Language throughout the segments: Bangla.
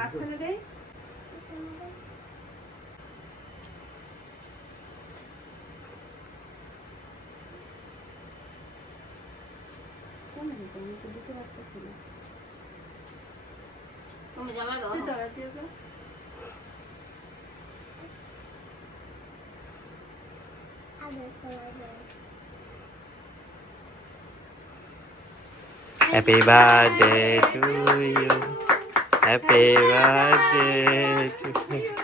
মাঝখানে দেই। কমে যেত, আমি তো দিতে পারতেছি না। তুমি জ্বালা দাও। তুই ধরা দিয়েছ। Happy birthday to you. Happy birthday to you.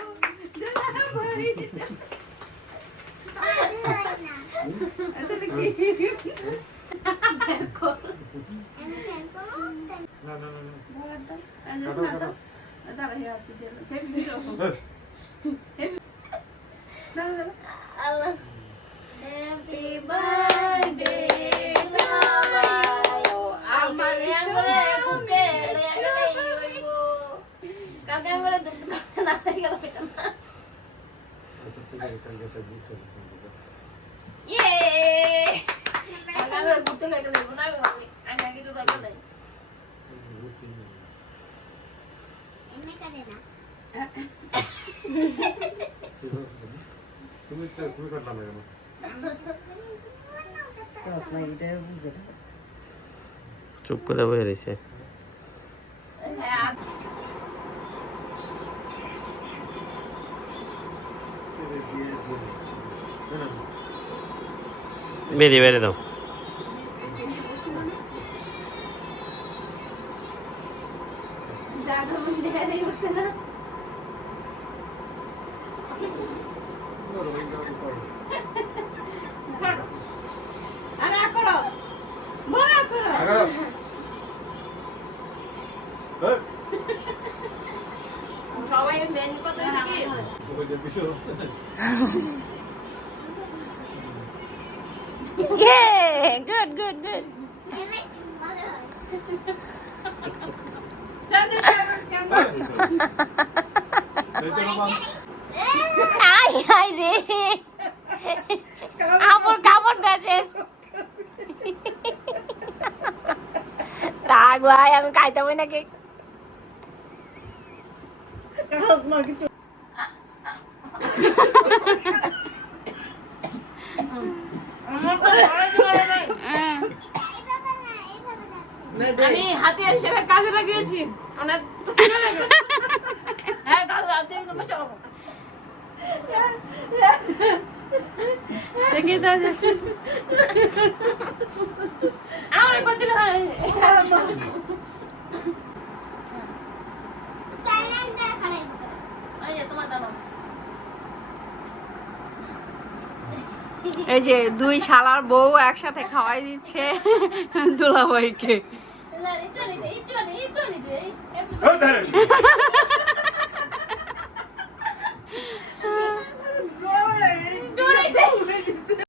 দেখো আল্লাহ হ্যাপি বার্থডে চুপ করে বসে রয়েছে। বেরিয়ে বেরিয়ে দাও। সবাই মেন কথা কি good good good I I রে আমার কাপড় শেষ তাগ ভাই আমি খাইতে পারি না কেক আমি হাতিয়ার হিসেবে কাজে লাগিয়েছি অনেক হ্যাঁ কাজে হাতে একদম চলো দেখি তো আমার একবার দিলে হয় এই যে দুই শালার বউ একসাথে খাওয়াই দিচ্ছে দুলাভাইকে।